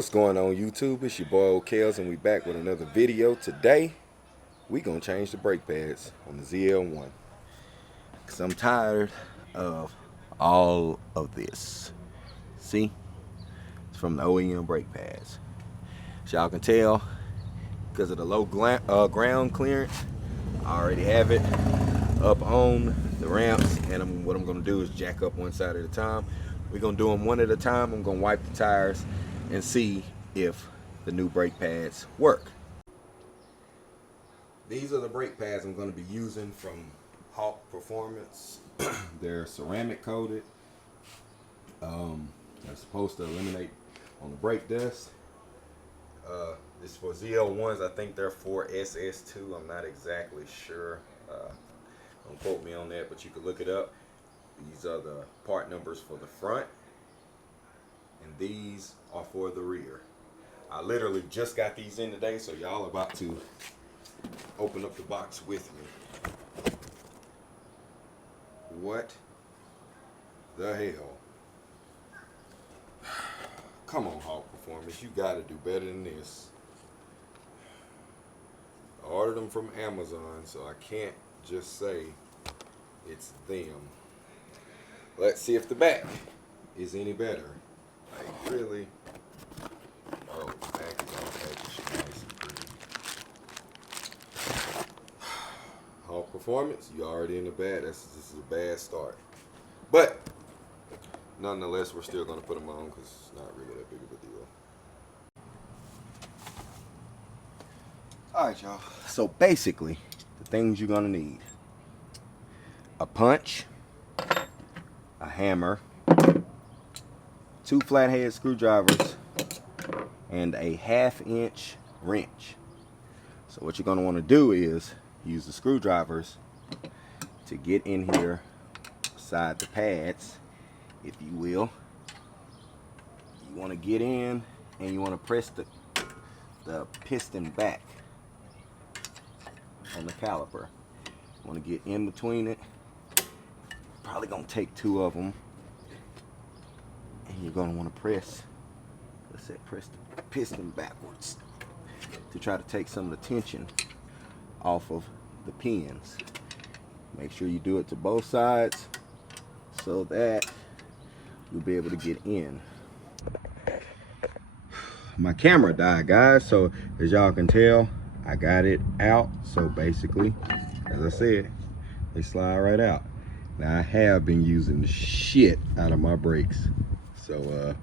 What's going on YouTube? It's your boy O'Kels and we back with another video. Today we gonna change the brake pads on the ZL1 because I'm tired of all of this. See, it's from the OEM brake pads. As y'all can tell, because of the low ground clearance, I already have it up on the ramps, and what I'm gonna do is jack up one side at a time. We're gonna do them one at a time. I'm gonna wipe the tires and see if the new brake pads work. These are the brake pads I'm going to be using from Hawk Performance. They're ceramic coated. They're supposed to eliminate on the brake dust. This is for ZL1s. I think they're for SS2. I'm not exactly sure. Don't quote me on that, but you can look it up. These are the part numbers for the front, and these are for the rear. I literally just got these in today, so y'all are about to open up the box with me. What the hell? Come on, Hawk Performance, you gotta do better than this. I ordered them from Amazon, so I can't just say it's them. Let's see if the back is any better. Like, really? Oh, the back is all packaged nice and pretty. Hawk Performance, you already in the bad. This is a bad start. But, nonetheless, we're still going to put them on because it's not really that big of a deal. Alright, y'all. So, basically, the things you're going to need: a punch, a hammer, 2 flathead screwdrivers, and a 1/2 inch wrench. So what you're going to want to do is use the screwdrivers to get in here beside the pads, if you will. You want to get in and you want to press the piston back on the caliper. You want to get in between it. Probably going to take 2 of them. And you're going to want to press the piston backwards to try to take some of the tension off of the pins. Make sure you do it to both sides so that you'll be able to get in. My camera died, guys, so as y'all can tell, I got it out. So basically, as I said, they slide right out. Now, I have been using the shit out of my brakes, so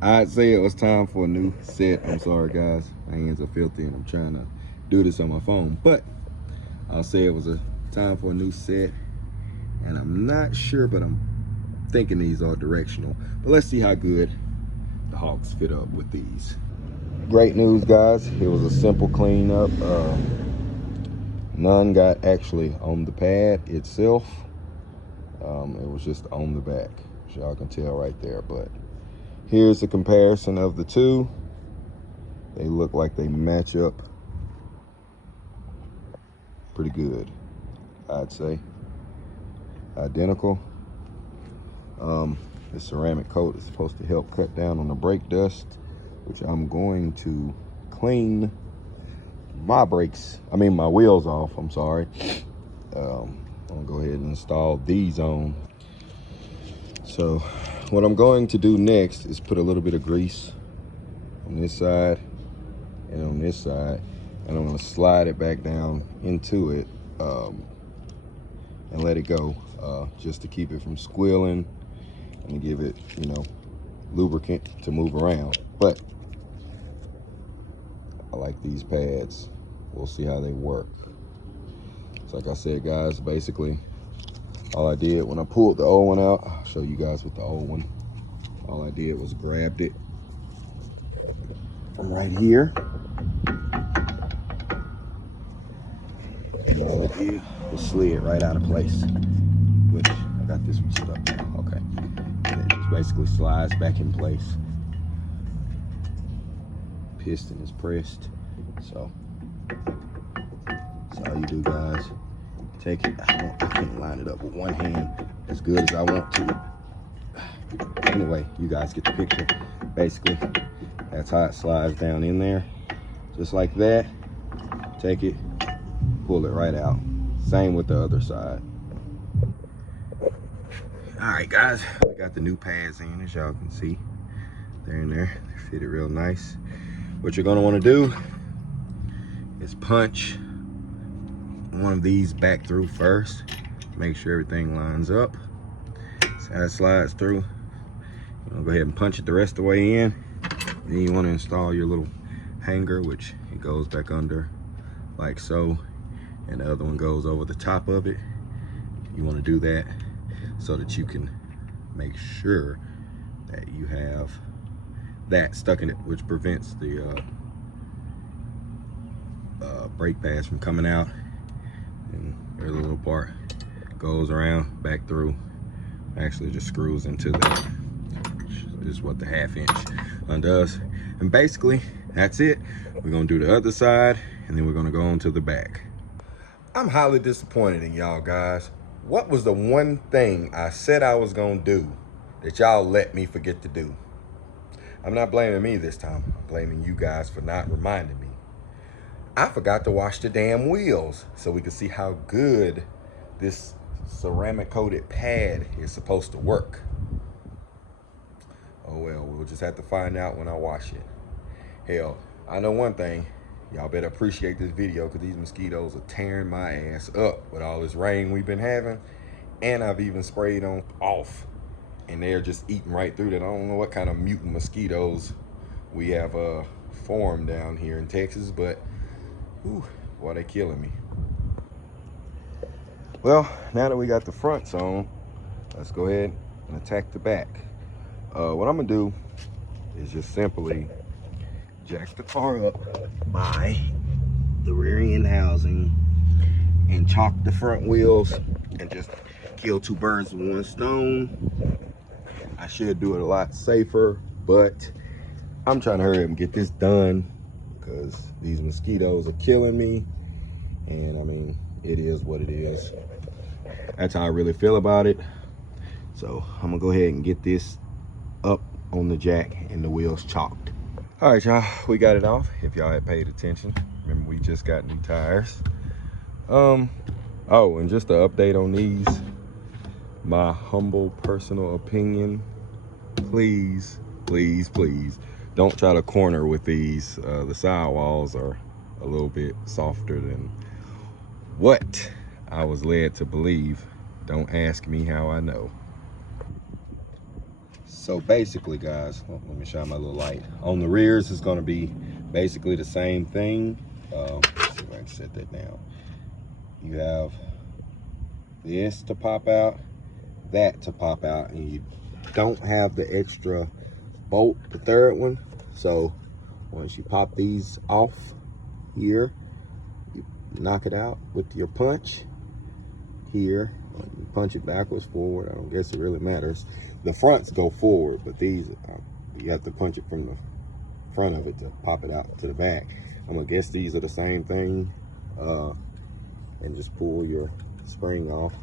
I'd say it was time for a new set. I'm sorry, guys, my hands are filthy and I'm trying to do this on my phone, but I'll say it was a time for a new set, and I'm not sure, but I'm thinking these are directional. But let's see how good the Hawks fit up with these. Great news, guys, it was a simple cleanup. None got actually on the pad itself. It was just on the back, as y'all can tell right there. But here's a comparison of the two. They look like they match up pretty good, I'd say. Identical. The ceramic coat is supposed to help cut down on the brake dust, which I'm going to clean my wheels off. I'm sorry. I'm gonna go ahead and install these on. So what I'm going to do next is put a little bit of grease on this side and on this side, and I'm gonna slide it back down into it and let it go, just to keep it from squealing and give it, you know, lubricant to move around. But I like these pads. We'll see how they work. So like I said, guys, basically all I did when I pulled the old one out, I'll show you guys with the old one. All I did was grabbed it from right here. And all I did was slid right out of place, which I got this one set up now. Okay. And it just basically slides back in place. Piston is pressed. So that's all you do, guys. Take it. I can't line it up with one hand as good as I want to. Anyway, you guys get the picture. Basically, that's how it slides down in there. Just like that. Take it, pull it right out. Same with the other side. All right, guys, we got the new pads in, as y'all can see. They're in there, they fit it real nice. What you're gonna wanna do is punch one of these back through first. Make sure everything lines up. So how it slides through. You're gonna go ahead and punch it the rest of the way in. Then you wanna install your little hanger, which it goes back under like so. And the other one goes over the top of it. You wanna do that so that you can make sure that you have that stuck in it, which prevents the brake pads from coming out. And there's a little part goes around back through, actually just screws into that, which is what the 1/2 inch undoes. And basically that's it. We're gonna do the other side and then we're gonna go on to the back. I'm highly disappointed in y'all guys. What was the one thing I said I was gonna do that y'all let me forget to do? I'm not blaming me this time. I'm blaming you guys for not reminding me. I forgot to wash the damn wheels so we could see how good this ceramic coated pad is supposed to work. Oh well, we'll just have to find out when I wash it. Hell, I know one thing. Y'all better appreciate this video because these mosquitoes are tearing my ass up with all this rain we've been having. And I've even sprayed on off. And they're just eating right through that. I don't know what kind of mutant mosquitoes we have formed down here in Texas, but whew, boy, they killing me. Well, now that we got the fronts on, let's go ahead and attack the back. What I'm gonna do is just simply jack the car up by the rear end housing and chalk the front wheels and just kill 2 birds with 1 stone. I should do it a lot safer, but I'm trying to hurry up and get this done because these mosquitoes are killing me. And I mean, it is what it is. That's how I really feel about it. So I'm gonna go ahead and get this up on the jack and the wheels chalked. All right, y'all, we got it off. If y'all had paid attention, remember we just got new tires. Oh, and just an update on these, my humble personal opinion, please, please, please don't try to corner with these. The sidewalls are a little bit softer than what I was led to believe. Don't ask me how I know. So basically, guys, let me shine my little light. On the rears, it's going to be basically the same thing. Let's see if I can set that down. You have this to pop out, that to pop out, and you don't have the extra bolt, the third one. So once you pop these off here, you knock it out with your punch here. You punch it backwards, forward. I don't guess it really matters. The fronts go forward, but these, you have to punch it from the front of it to pop it out to the back. I'm gonna guess these are the same thing. And just pull your spring off.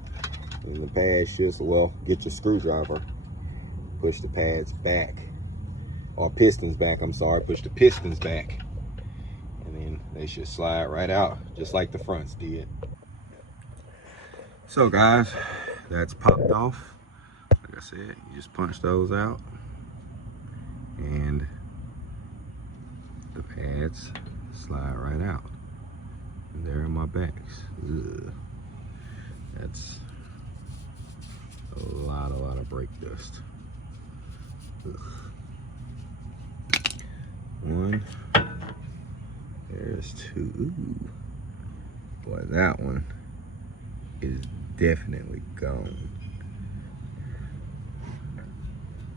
And the pads should, well, get your screwdriver, push the pads back, or pistons back, I'm sorry, push the pistons back. And then they should slide right out, just like the fronts did. So guys, that's popped off. Like I said, you just punch those out and the pads slide right out. And there are my backs. Ugh. That's a lot of brake dust. Ugh. 1, there's 2. Ooh. Boy, that one is definitely gone.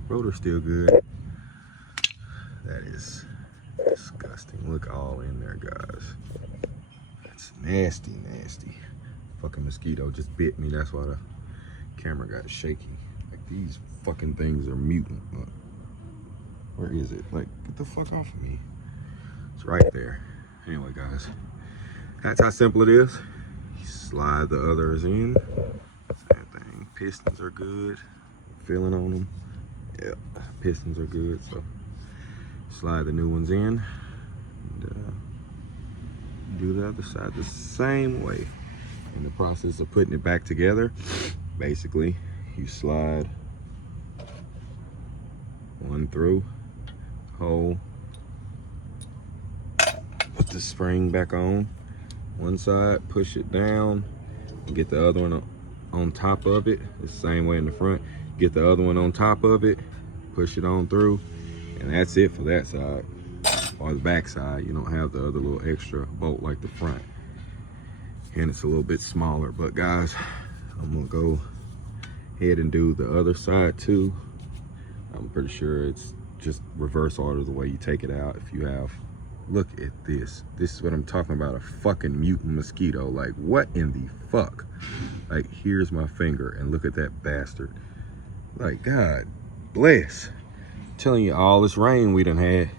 Rotor's still good. That is disgusting. Look all in there, guys. That's nasty, nasty. Fucking mosquito just bit me. That's why the camera got shaky. Like, these fucking things are mutant. Look. Where is it? Like, get the fuck off of me. It's right there. Anyway, guys, that's how simple it is. You slide the others in. Same thing. Pistons are good. Feeling on them. Yeah, pistons are good, so slide the new ones in, and do the other side the same way. In the process of putting it back together, basically you slide one through, hole, put the spring back on one side, push it down, and get the other one on top of it. The same way in the front, get the other one on top of it, push it on through, and that's it for that side. Or the back side, you don't have the other little extra bolt like the front, and it's a little bit smaller. But guys, I'm gonna go ahead and do the other side too. I'm pretty sure it's just reverse order the way you take it out. If you have, look at this is what I'm talking about, a fucking mutant mosquito. Like, what in the fuck? Like, here's my finger and look at that bastard. Like, God bless. I'm telling you, all this rain we done had,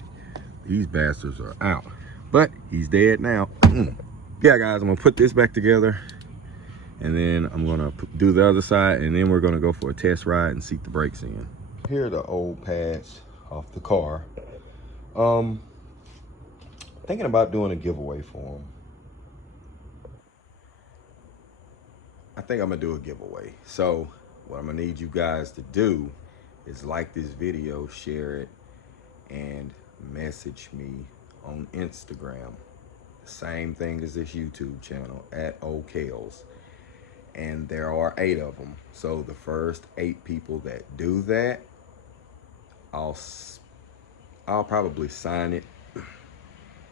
these bastards are out. But he's dead now. Yeah, guys, I'm gonna put this back together, and then I'm gonna do the other side, and then we're gonna go for a test ride and seat the brakes in. Here are the old pads off the car. Thinking about doing a giveaway for them. I think I'm gonna do a giveaway. So what I'm gonna need you guys to do is like this video, share it, and message me on Instagram. Same thing as this YouTube channel, at OKales. And there are 8 of them. So the first 8 people that do that, I'll probably sign it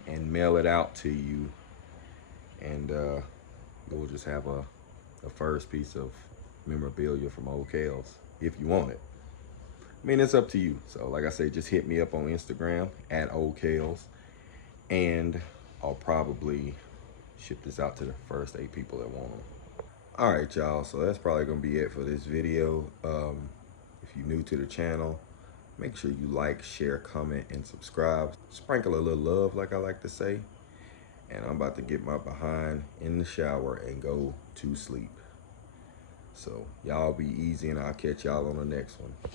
and mail it out to you, and we'll just have a first piece of memorabilia from Old Kales if you want it. I mean, it's up to you. So like I say, just hit me up on Instagram at Old Kales, and I'll probably ship this out to the first 8 people that want them. All right, y'all, so that's probably gonna be it for this video. If you're new to the channel, make sure you like, share, comment, and subscribe. Sprinkle a little love, like I like to say. And I'm about to get my behind in the shower and go to sleep. So y'all be easy, and I'll catch y'all on the next one.